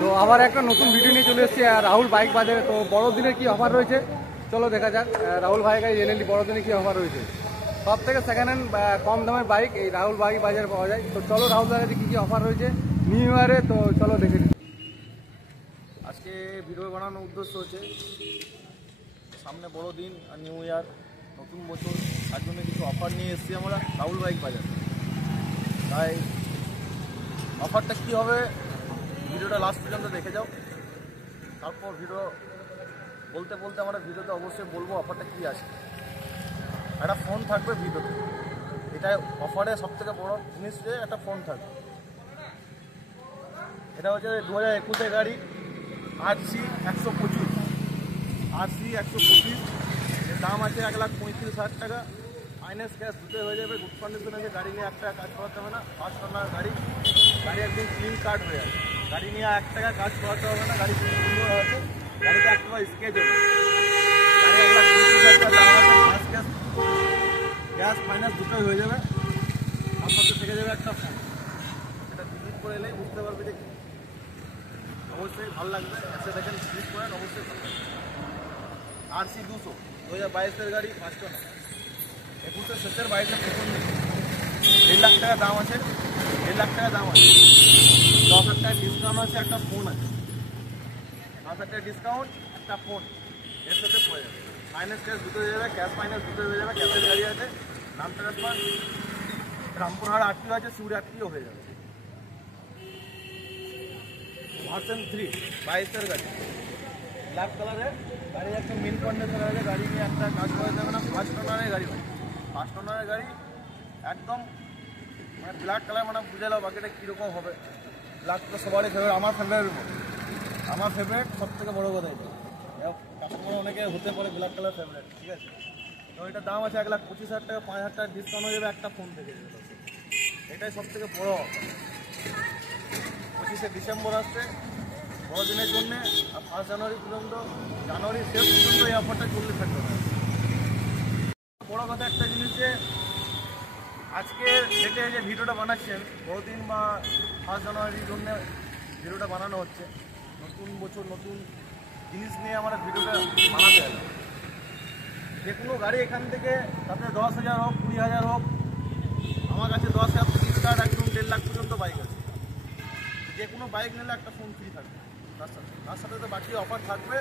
তো আবার একটা নতুন ভিডিও নিয়ে চলে এসেছি রাহুল বাইক বাজারে। তো বড়দিনের কি অফার রয়েছে চলো দেখা যাক। রাহুল ভাই কাছে জেনে নিই বড়দিনে কি অফার রয়েছে। সব থেকে সেকেন্ড হ্যান্ড কম দামের বাইক এই রাহুল বাইক বাজারে পাওয়া যায়। তো চলো রাহুল ভাই কাছে কী কী অফার রয়েছে নিউ ইয়ারে, তো চলো দেখে নিই। আজকে ভিডিও বানানোর উদ্দেশ্য হচ্ছে সামনে বড়দিন আর নিউ ইয়ার নতুন বছর, তার জন্য কিছু অফার নিয়ে এসেছি আমরা রাহুল বাইক বাজার। তাই অফারটা কী হবে ভিডিওটা লাস্ট পর্যন্ত দেখে যাও। তারপর ভিডিও বলতে বলতে আমরা ভিডিওতে অবশ্যই বলবো অফারটা কী আছে। একটা ফোন থাকবে ভিডিওতে, এটা অফারে সবথেকে বড় জিনিস যে একটা ফোন থাকবে। এটা হচ্ছে 2021 গাড়ি RC 125, RC 125, এর দাম আছে 1,35,000 টাকা। ফাইন্যান্স ক্যাশ দুটো হয়ে যাবে, গুড কন্ডিশন আছে, গাড়ি নিয়ে 1 টাকা কাজ করাতে হবে না। ফার্স্ট ওনার গাড়ি, গাড়ি একদম ক্লিন কাট হয়ে যাবে, গাড়ি নিয়ে 1 টাকা কাজ করাতে হবে না। গাড়ি খুব সুন্দর আছে, গাড়িতে একটা স্কেচ হবে। গাড়ি 1,35,000 টাকা দাম আছে, ফার্স্ট ক্যাশ ক্যাশ ফাইন্যান্স দুটোই হয়ে যাবে। আমার সাথে থেকে যাবে একটা ফোন, সেটা ভিজিট করে এলেই বুঝতে পারবে যে অবশ্যই ভালো লাগবে। এসে দেখেন ভিজিট করেন, অবশ্যই ভালো লাগবে। RC 200 2022 গাড়ি, ফার্স্ট ওনার, 21 শেষের 22 প্রথম দিন। 1.5 লাখ টাকা দাম আছে, 1.5 লাখ টাকা দাম আছে। 10,000 টাকা ডিসকাউন্ট আছে, একটা ফোন আছে। 10,000 টাকা ডিসকাউন্ট, একটা ফোন এর সাথে পড়ে যাবে। ফাইন্যান্স ক্যাশ দুটো হয়ে যাবে, ক্যাশ ফাইন্যান্স দুটো হয়ে যাবে। ক্যাশের গাড়ি আছে, নাম ট্রান্সফার, রামপুরহাট RTO আছে, শিউরি RTO হয়ে যাবে। ভার্সন 3 22 গাড়ি, ব্ল্যাক কালারের গাড়ি, একদম মিন কন্ডিশন আছে। গাড়ি নিয়ে একটা কাজ করা যাবে না। ফার্স্ট ওনারের গাড়ি হয়, ফার্স্ট ওনারের গাড়ি একদম মানে ব্ল্যাক কালার, মানে বুঝে নাও বাকিটা কীরকম হবে। ব্ল্যাক তো সবারই ফেভারিট, আমার ফেভারিট, আমার ফেভারিট সব থেকে বড়ো কথা। এটা কাস্টমার অনেকে হতে পারে ব্ল্যাক কালার ফেভারিট, ঠিক আছে। তো এটার দাম আছে 1,25,000 টাকা, 5,000 টাকা ডিসকাউন্ট হয়ে যাবে, একটা ফোন থেকে যাবে। এটাই সব থেকে বড়ো অফার। 25শে ডিসেম্বর আসছে বড়দিনের জন্যে, আর 1 জানুয়ারি পর্যন্ত, জানুয়ারি শেষ পর্যন্ত এই অফারটা চলতে থাকবে। বড় কথা একটা জিনিস যে আজকে ডেটে যে ভিডিওটা বানাচ্ছেন বড়দিন বা 1 জানুয়ারির জন্য ভিডিওটা বানানো হচ্ছে, নতুন বছর নতুন জিনিস নিয়ে আমরা ভিডিওটা বানাতে হবে। যে কোনো গাড়ি এখান থেকে তাতে 10,000 হোক, 20,000 হোক, আমার কাছে 10,000 থেকে স্টার্ট, একদম 1.5 লাখ পর্যন্ত বাইক আছে। যে কোনো বাইক নিলে একটা ফোন ফ্রি থাকবে তার সাথে তো বাকি অফার থাকবে,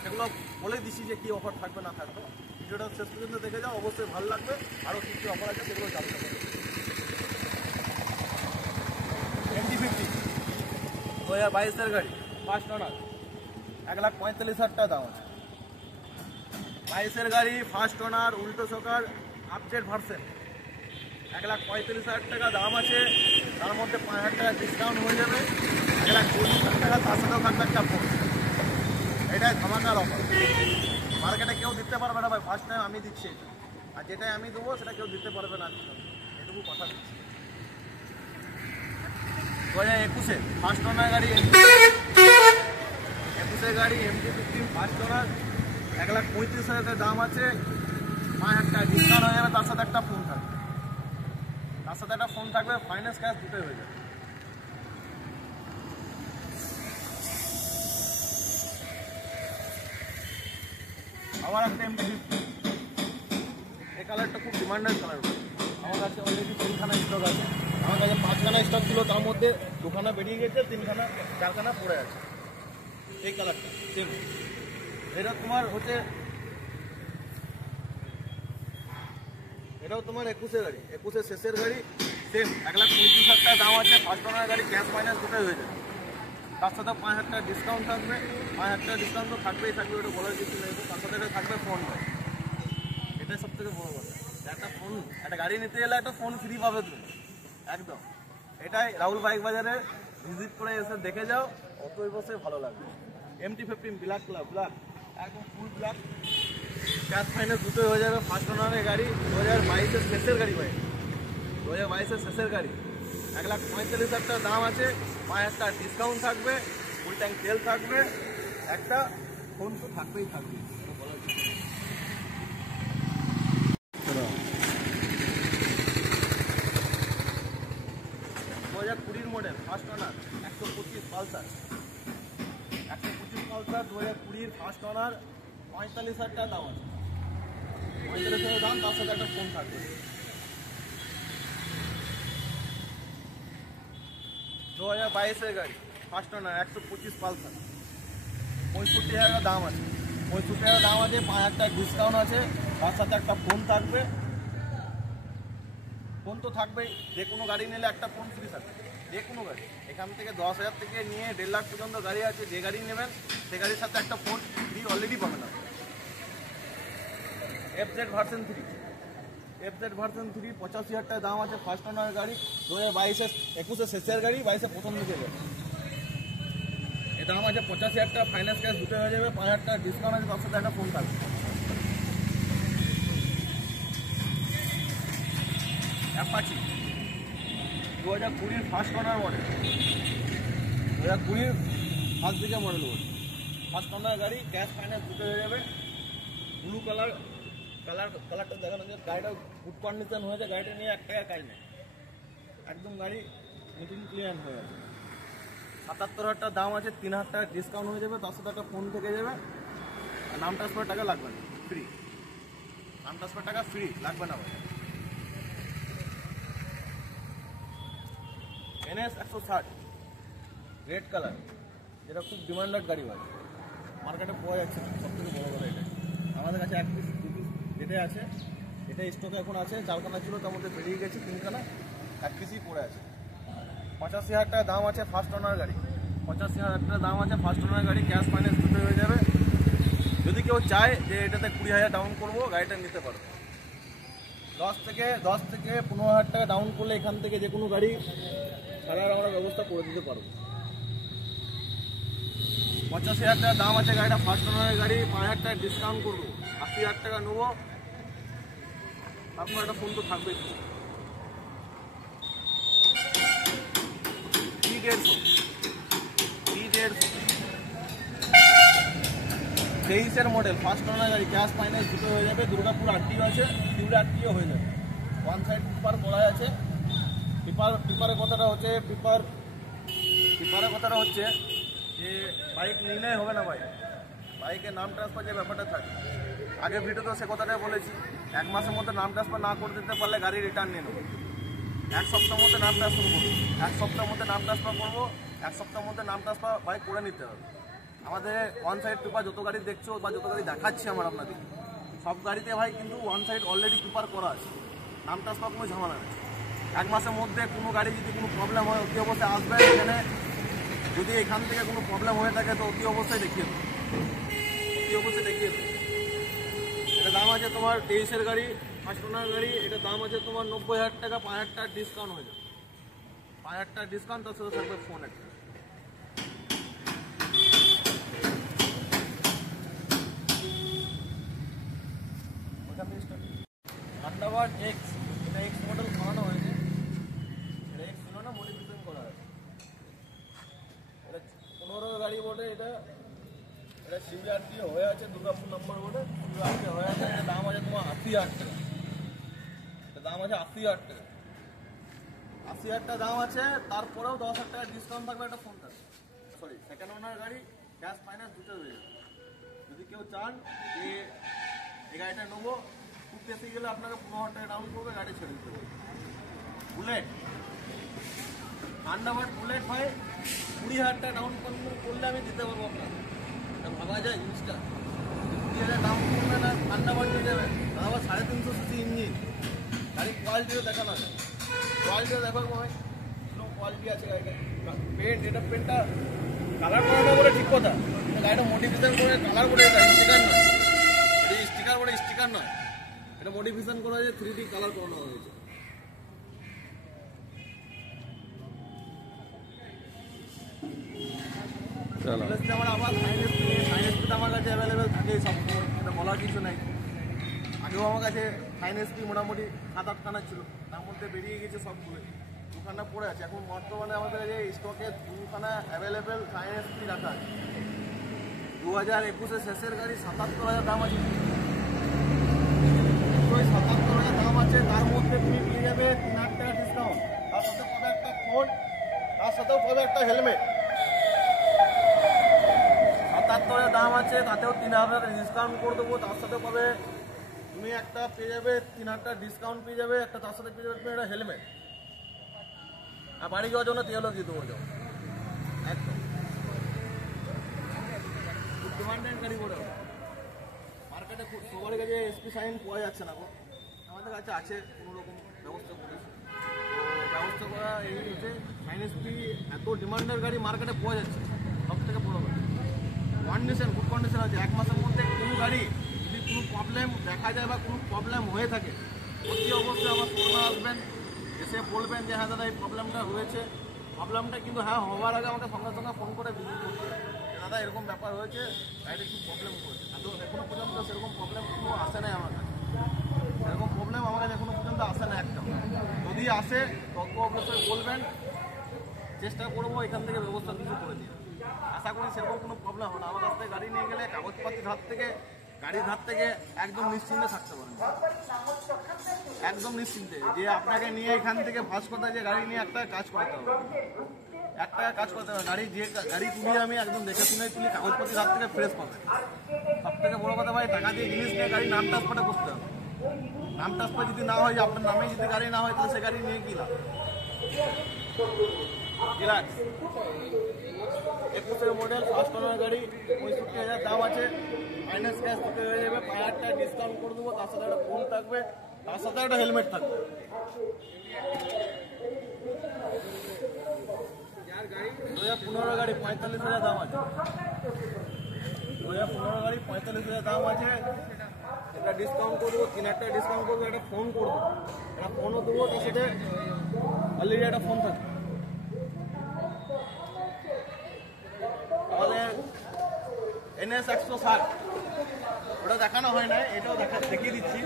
সেগুলো বলে দিচ্ছি যে কী অফার থাকবে না থাকবে। ভিডিওটা শেষ পর্যন্ত দেখে যাও, অবশ্যই ভালো লাগবে। আরও কী কী অফার আছে সেগুলো জানতে পারবে। MT-50 2022 গাড়ি, ফার্স্ট ওনার, 1,45,000 টাকা দাম আছে। 22 গাড়ি, ফার্স্ট ওনার, উল্টো শকার, আপডেট ভার্সন, 1,35,000 টাকা দাম আছে। তার মধ্যে 5,000 টাকা ডিসকাউন্ট হয়ে যাবে, 1,40,000 টাকা, তার সাথেও থাকবে একটা ফোন। এটাই ধামাকার অফার, মার্কেটে কেউ দিতে পারবে না ভাই, ফার্স্ট টাইম আমি দিচ্ছি। আর যেটাই আমি দেবো সেটা কেউ দিতে পারবে না, এটুকু কথা দিচ্ছি। 2021 ফার্স্ট ওনার গাড়ি, 21 গাড়ি MT-50 ফার্স্ট ওনার, 1,35,000 টাকা দাম আছে। 5,000 টাকা ডিসকাউন্ট হয়ে যাবে, তার সাথে একটা ফোন থাকবে, তার সাথে একটা ফোন থাকবে। ফাইন্যান্স ক্যাশ দুটোই হয়ে যাবে। আবার একটা MT-50, এই কালারটা খুব ডিমান্ডেড কালার। আমার কাছে অলরেডি 3খানা স্টক আছে। আমার কাছে 5খানা স্টক ছিল, তার মধ্যে 2খানা বেরিয়ে গেছে, 3খানা 4খানা পড়ে আছে। এই কালারটা সেম, এটা তোমার হচ্ছে, এটাও তোমার 21 গাড়ি, 21 শেষের গাড়ি, সেম 1,35,000 টাকা দাম আছে। ফার্স্ট ওনার গাড়ি, ক্যাশ ফাইন্যান্স দুটোই হয়ে যাবে। তার সাথে 5,000 টাকা ডিসকাউন্ট থাকবে। 5,000 টাকা ডিসকাউন্ট তো থাকবেই থাকবে, ওটা বলার কিছু নেই। তার সাথে এটা থাকবে ফোন। এটাই সব থেকে বড়ো কথা, একটা ফোন, একটা গাড়ি নিতে গেলে একটা ফোন ফ্রি পাবে তুমি একদম। এটাই রাহুল বাইক বাজারে ভিজিট করে এসে দেখে যাও, অতই বসে ভালো লাগবে। MT-50 ব্ল্যাক কালার, ব্ল্যাক একদম ফুল ব্ল্যাক, ক্যাশ ফাইন্যান্স দুটোই হয়ে যাবে। ফার্স্ট ওনারের গাড়ি, 2022 শেষের গাড়ি ভাই, 2022 শেষের গাড়ি, 1,45,000 টাকা দাম আছে। 5,000 টাকা ডিসকাউন্ট থাকবে, ফুল ট্যাঙ্ক তেল থাকবে, একটা ফোন তো থাকবেই থাকবে। 2020 model first owner, 125 Pulsar 125 Pulsar 2020 first honour 45,000 টাকা দাম আছে। 45,000 দাম, তার সাথে একটা ফোন থাকবে। 2022-এর গাড়ি ফার্স্ট অনার 125 পালসার 65,000 দাম আছে। 65,000 দাম আছে, 5,000 টাকা ডিসকাউন্ট আছে, তার সাথে একটা ফোন থাকবে। ফোন তো থাকবেই, যে কোনো গাড়ি নিলে একটা ফোন ফ্রি থাকবে, যে কোনো গাড়ি। এখান থেকে 10,000 থেকে নিয়ে 1.5 লাখ পর্যন্ত গাড়ি আছে, যে গাড়ি নেবেন সে গাড়ির সাথে একটা ফোন ফ্রি অলরেডি পাবেন। FZ ভার্সন 3 85,000 টাকা দাম আছে, ফার্স্ট অনার গাড়ি। 2022-21 শেষের গাড়ি, 22-এ প্রথম দিকে যাবে। এর দাম আছে 85,000 টাকা, ফাইন্যান্স ক্যাশ দুটো হয়ে যাবে, 5,000 টাকা ডিসকাউন্ট আছে, তার সাথে একটা ফোন থাকবে। Apache 2020 first honour model, 2020 first দিকে মডেল বলে, ফার্স্ট অনার গাড়ি, ক্যাশ ফাইন্যান্স দুটো হয়ে যাবে। ব্লু কালারটা দেখানো যায়। গাড়িটা গুড কন্ডিশন হয়েছে, গাড়িটা নিয়ে 1 টাকা কাজ নেই, একদম গাড়ি মিটিং ক্লিয়ার হয়ে গেছে। 77,000 টাকা দাম আছে, 3,000 টাকা ডিসকাউন্ট হয়ে যাবে, তার সাথে একটা ফোন থেকে যাবে। আর নাম ট্রান্সফার টাকা লাগবে না, ফ্রি। নাম ট্রান্সফার টাকা ফ্রি লাগবে না ভাই। NS 160 রেড কালার, যেটা খুব ডিমান্ডেড গাড়ি ভাই, মার্কেটে পাওয়া যাচ্ছে না, সব থেকে বড় কথা এটা। আমাদের কাছে 1 পিস 2 পিস যেটাই আছে, এটা স্টকে এখন আছে। 4খানা ছিল, তার মধ্যে বেরিয়ে গেছে 3খানা, 1 পিসই পড়ে আছে। 85,000 টাকা দাম আছে, ফার্স্ট অনার গাড়ি। 85,000 টাকা দাম আছে, ফার্স্ট অনার গাড়ি, ক্যাশ ফাইন্যান্স দুটো হয়ে যাবে। যদি কেউ চায় যে এটাতে 20,000 ডাউন করবো, গাড়িটা নিতে পারবে। 10 থেকে 15,000 টাকা ডাউন করলে এখান থেকে যে কোনো গাড়ি ছাড়ার আমরা ব্যবস্থা করে দিতে পারবো। 85,000 টাকা দাম আছে গাড়িটা, ফার্স্ট ওনারের গাড়ি, 5,000 টাকা ডিসকাউন্ট করবো, 80,000 টাকা নেবো, তারপর একটা ফোন তো থাকবেই। 23-এর মডেল, ফার্স্ট ওনার গাড়ি, ক্যাশ ফাইন্যান্স দুটো হয়ে যাবে। দুর্গাপুর আরটিও আছে, সিউড়ি আরটিও হয়ে যাবে। 1 সাইড পেপার করা আছে। পেপারের কথাটা হচ্ছে যে বাইক নিলেই হবে না ভাই, বাইকের নাম ট্রান্সফার যে ব্যাপারটা থাকে, আগে ভিডিওতেও সে কথাটাই বলেছি। 1 মাসের মধ্যে নাম ট্রান্সফার না করে দিতে পারলে গাড়ি রিটার্ন নিয়ে নেবো। 1 সপ্তাহের মধ্যে নাম ট্রান্সফার করবো, 1 সপ্তাহের মধ্যে নাম ট্রান্সফার করবো, 1 সপ্তাহের মধ্যে নাম ট্রান্সফার ভাই করে নিতে হবে। আমাদের 1 সাইড পেপার যত গাড়ি দেখছো বা যত গাড়ি দেখাচ্ছি আমরা আপনাদের, সব গাড়িতে ভাই কিন্তু 1 সাইড অলরেডি পেপার করা আছে, নাম ট্রান্সফার কোনো ঝামেলা নেই। 1 মাসের মধ্যে কোনো গাড়ি যদি কোনো প্রবলেম হয়, অতি অবস্থায় আসবে এখানে। যদি এখান থেকে কোনো প্রবলেম হয়ে থাকে তো অতি অবস্থায় দেখিয়ে দেবো, এটা দাম আছে তোমার 23-এর গাড়ি, ফার্স্ট ওনার গাড়ি, এটা দাম আছে তোমার 90,000 টাকা, 5,000 টাকা ডিসকাউন্ট হয়ে যাবে। 5,000 টাকা ডিসকাউন্ট, তার সাথে থাকবে ফোন একটা। থান্ডারবার্ড এক্স, এটা এক্স মডেল বানানো হয়েছে, এটা এক্স ছিল না, মডিফিকেশন করা হয়েছে। এটা 15 গাড়ি বটে, এটা সিউড়ি আরটিও হয়ে আছে, দুর্গাপুর নম্বর বটে, সিউড়ি আরটিও হয়ে আছে। এটা দাম আছে তোমার 80,000 টাকা, এটা দাম আছে 80,000 টাকা, 80,000 টাকা দাম আছে। তারপরেও 10,000 টাকা ডিসকাউন্ট থাকবে, একটা ফোন থাকবে। সরি, সেকেন্ড ওনার গাড়ি, ক্যাশ ফাইন্যান্স দুটো হয়ে যাবে। যদি কেউ চান যে এই গাড়িটা নেবো, খুব বেশি গেলে আপনাকে 15,000 টাকা ডাউন করবে, গাড়ি ছেড়ে দিতে হবে। বুলেট, থান্ডারবার্ড বুলেট ভাই 20,000 টাকা ডাউন করলে আমি দিতে পারবো আপনাকে। এটা ভাবা যায় জিনিসটা, 20,000 ডাউন করলে না থান্ডারবার্ড দিয়ে যাবে। আবার 350 সিসি ইঞ্জিন, গাড়ির কোয়ালিটিও দেখানো যায়, কোয়ালিটিও দেখো ভাই, কোয়ালিটি আছে গাড়িটা। পেন্ট, এটা পেন্টটা কালার করানো বলে ঠিক কথা, গাড়িটা মডিফিকেশন করে কালার করে, এটা স্টিকার নয়, এটা স্টিকার বলে স্টিকার নয়, এটা মডিফিকেশন করা হয়েছে, 3D কালার করানো হয়েছে। আমার আবার সাইন আমার কাছে অ্যাভেলেবেল থাকে সবসময়, এটা বলার কিছু নেই। আগেও আমার কাছে সাইন এসপি মোটামুটি 7-8খানা ছিল, তার মধ্যে বেরিয়ে গেছে সবগুলো, 2খানা পড়ে আছে। এখন বর্তমানে আমাদের কাছে স্টকে 2খানা অ্যাভেলেবেল সাইন এসপি রাখা আছে। 2021-এর শেষের গাড়ি, 77,000 দাম আছে। ওই 77,000 দাম আছে, তার মধ্যে তুমি পেয়ে যাবে 3,000 টাকা ডিসকাউন্ট, তার সাথে পাবে একটা ফোন, তার সাথেও পাবে একটা হেলমেট। হাজার দাম আছে, তাতেও 3,000 ডিসকাউন্ট করে দেবো। তার সাথে পাবে তুমি একটা পেয়ে যাবে 3,000 ডিসকাউন্ট পেয়ে যাবে একটা, তার সাথে পেয়ে যাবে তুমি একটা হেলমেট, আর বাড়ি যাওয়ার জন্য তেলও দিয়ে দেবো। একদম খুব ডিমান্ডেড গাড়ি করে মার্কেটে, খুব সবার কাছে এসপি সাইন পাওয়া যাচ্ছে না গো, আমাদের কাছে আছে, কোনো রকম ব্যবস্থা করেছি। তো ব্যবস্থা করা এই হচ্ছে সাইন এসপি, এত ডিমান্ডের গাড়ি মার্কেটে পাওয়া যাচ্ছে, সব থেকে বড় গাড়ি কন্ডিশন, গুড কন্ডিশন আছে। 1 মাসের মধ্যে কোনো গাড়ি যদি কোনো প্রবলেম দেখা যায় বা কোনো প্রবলেম হয়ে থাকে, অতি অবশ্যই আমার শোরুমে আসবেন, এসে বলবেন যে হ্যাঁ দাদা এই প্রবলেমটা হয়েছে। প্রবলেমটা কিন্তু হ্যাঁ হওয়ার আগে আমাকে সঙ্গে সঙ্গে ফোন করে ভিজিট করতে হবে, দাদা এরকম ব্যাপার হয়েছে, গাড়িটা একটু প্রবলেম করেছে। এখনো পর্যন্ত সেরকম প্রবলেম কোনো আসে নাই আমার কাছে, সেরকম প্রবলেম আমার কাছে এখনো পর্যন্ত আসে না একটা। যদি আসে তত অবশ্যই বলবেন, চেষ্টা করবো এখান থেকে ব্যবস্থা কিছু করে দিয়ে। আশা করি সেরকম কোনো প্রবলেম হবে না। আমার কাছ থেকে গাড়ি নিয়ে গেলে কাগজপাতির গাড়ির ধার থেকে একদম নিশ্চিন্তে থাকতে পারেন, একদম নিশ্চিন্তে, যে আপনাকে নিয়ে এখান থেকে ফার্স্ট কথা যে গাড়ি নিয়ে একটা কাজ করতে হবে, গাড়ি যে গাড়ি তুলি আমি একদম দেখে শুনে তুলি, কাগজপত্রের হাত থেকে ফ্রেশ পাবে। সব থেকে বড় কথা ভাই, টাকা দিয়ে জিনিস নিয়ে গাড়ি নাম ট্রান্সফারটা করতে হবে। নাম ট্রান্সফার যদি না হয়, আপনার নামে যদি গাড়ি না হয়, তাহলে সে গাড়ি নিয়ে কি লাভ। 21 মডেল ফার্স্ট ওনার গাড়ি, 65,000 দাম আছে, ফাইন্যান্স ক্যাশ দিতে হয়ে যাবে, 5,000 ডিসকাউন্ট করে দেবো, তার সাথে একটা ফোন থাকবে, তার সাথে একটা হেলমেট থাকবে। 2015 গাড়ি 45,000 দাম আছে, 2015 গাড়ি 45,000 দাম আছে, এটা ডিসকাউন্ট করে দেবো, 3,000 ডিসকাউন্ট করবো, একটা ফোন করবো, একটা ফোনও দেবো, তার সাথে অলরেডি একটা ফোন থাকবে। আমাদের NS 160 ওটা দেখানো হয় না, এটাও দেখিয়ে দিচ্ছি।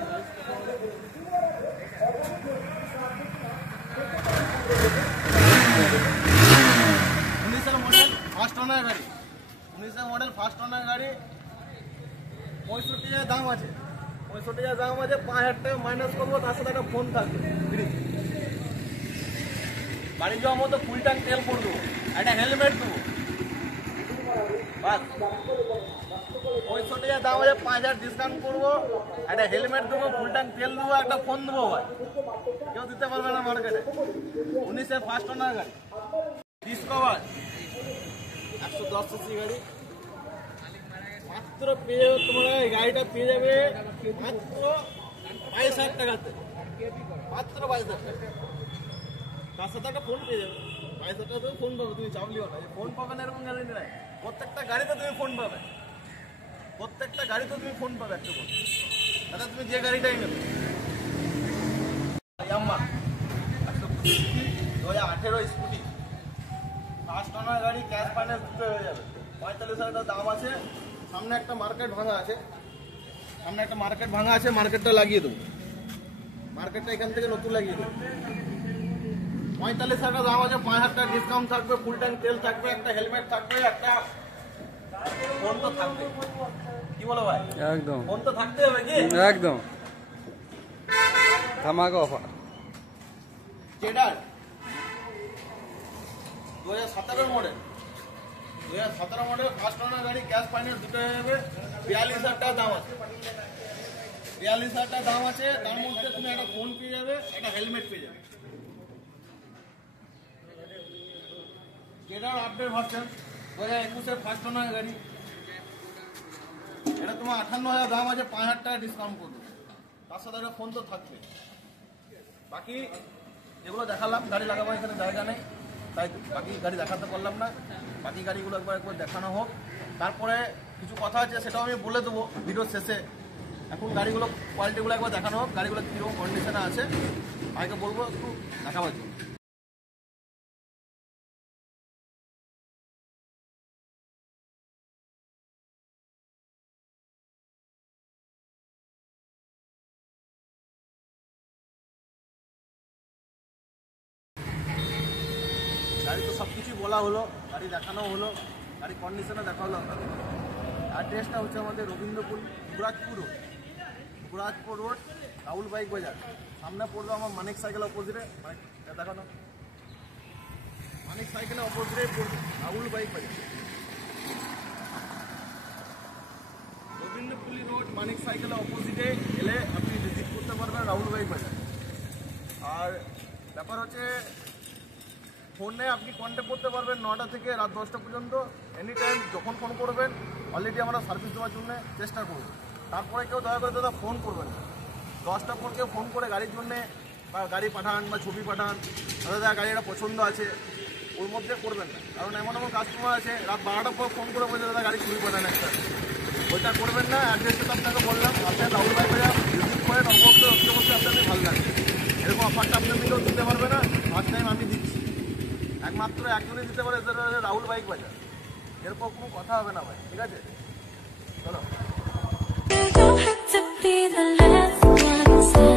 19 মডেল ফার্স্ট ওনার গাড়ি, 19 মডেল ফার্স্ট ওনার গাড়ি, 65,000 দাম আছে, 65,000 দাম আছে, 5,000 টাকা মাইনাস করবো, তার সাথে একটা ফোন থাকবে। বাড়ি যাওয়ার মতো ফুল ট্যাঙ্ক তেল করে দেবো, একটা হেলমেট দেবো, বাস। 65,000 দাম আছে, 5,000 ডিসকাউন্ট করবো, একটা হেলমেট দেবো, ফুল ট্যাঙ্ক তেল দেবো, একটা ফোন দেবো ভাই, কেউ দিতে পারবে না মার্কেটে। 19 ফার্স্ট ওনার গাড়ি, ডিসকভার 110 সিসি গাড়ি, মাত্র পেয়ে যাবে তোমরা, এই গাড়িটা পেয়ে যাবে মাত্র 22,000 টাকাতে, মাত্র 22,000 টাকা, তার সাথে একটা ফোন পেয়ে যাবে। 22,000 টাকা ফোন পাবে, তুমি চাপলিও না ফোন পাবে না এরকম গ্যারান্টি নাই। প্রত্যেকটা গাড়িতে তুমি ফোন পাবে, প্রত্যেকটা গাড়িতে তুমি ফোন পাবে একটা ফোন, দাদা তুমি যে গাড়িটাই নেবে। ইয়াম্মা 2018 স্কুটি ফার্স্ট ওনার গাড়ি, ক্যাশ ফাইন্যান্স দিতে হয়ে যাবে, 45,000 দাম আছে। সামনে একটা মার্কেট ভাঙা আছে, মার্কেটটা লাগিয়ে দেবো, মার্কেটটা এখান থেকে নতুন লাগিয়ে দেবো। 45,000 দাম আছে, 5,000 টাকা ডিসকাউন্ট থাকবে, ফুল ট্যাঙ্ক তেল থাকবে, একটা হেলমেট থাকবে, একটা ফোন তো থাকবে। কি বলো ভাই? একদম ফোন তো থাকতে হবে কি? একদম ধামাকা offer. Cheddar 2017 model, 2017 model first owner গাড়ি, ক্যাশ ফাইন্যান্স দুটো হয়ে যাবে, 42,000 টাকা দাম আছে, 42,000 টাকা দাম আছে। তার মধ্যে তুমি একটা ফোন পেয়ে যাবে, একটা হেলমেট পেয়ে যাবে। Cheddar update version 2021 first owner গাড়ি, এটা তোমার 58,000 দাম আছে, 5,000 টাকা ডিসকাউন্ট করবে, তার সাথে একটা ফোন তো থাকবে। বাকি যেগুলো দেখালাম গাড়ি লাগাবো এখানে জায়গা নেই, তাই বাকি গাড়ি দেখাতে পারলাম না। বাকি গাড়িগুলো একবার দেখানো হোক, তারপরে কিছু কথা আছে সেটাও আমি বলে দেবো ভিডিওর শেষে। এখন গাড়িগুলো কোয়ালিটিগুলো একবার দেখানো হোক, গাড়িগুলো কীরকম কন্ডিশনে আছে আগে বলবো, একটু দেখাবার জন্য। গাড়ি তো সব কিছুই বলা হলো, গাড়ি দেখানো হলো, গাড়ি কন্ডিশনে দেখা হলো। অ্যাড্রেসটা হচ্ছে আমাদের রবীন্দ্রপুর, দুরাজপুর রোড, রাহুল বাইক বাজার। সামনে পড়লো আমার মানিক সাইকেলের অপোজিটে, দেখানো মানিক সাইকেলের অপোজিটে পড়বে রাহুল বাইক বাজার। মানিক সাইকেলের অপোজিটে এলে আপনি রিসিভ করতে পারবেন রাহুল বাইক বাজার। আর ব্যাপার হচ্ছে ফোনে আপনি কন্ট্যাক্ট করতে পারবেন 9টা থেকে রাত 10টা পর্যন্ত, এনি টাইম যখন ফোন করবেন অলরেডি আমরা সার্ভিস দেওয়ার জন্য চেষ্টা করব। তারপরে কেউ দয়া করে দাদা ফোন করবেন না, 10টা পর কেউ ফোন করে গাড়ির জন্যে বা গাড়ি পাঠান বা ছবি পাঠান, দাদা গাড়িটা পছন্দ আছে, ওর মধ্যে করবেন না। কারণ এমন এমন কাস্টমার আছে রাত 12টার পর ফোন করে বলছে দাদা গাড়ি ছবি পাঠান একটা, ওইটা করবেন না। অ্যাড্রেসটা আপনাকে বললাম, আপনার রাহুল বাইক বাজার ভিজিট করেন, অবশ্যই আপনাদের ভালো লাগবে। এরকম অফারটা আপনাদের কেউ দিতে পারবে না, ফার্স্ট টাইম আমি দিচ্ছি। একমাত্র একজনই দিতে পারে, সেটা হচ্ছে রাহুল বাইক বাজার। এরপর কোনো কথা হবে না ভাই, ঠিক আছে? চলো। You don't have to be the last one.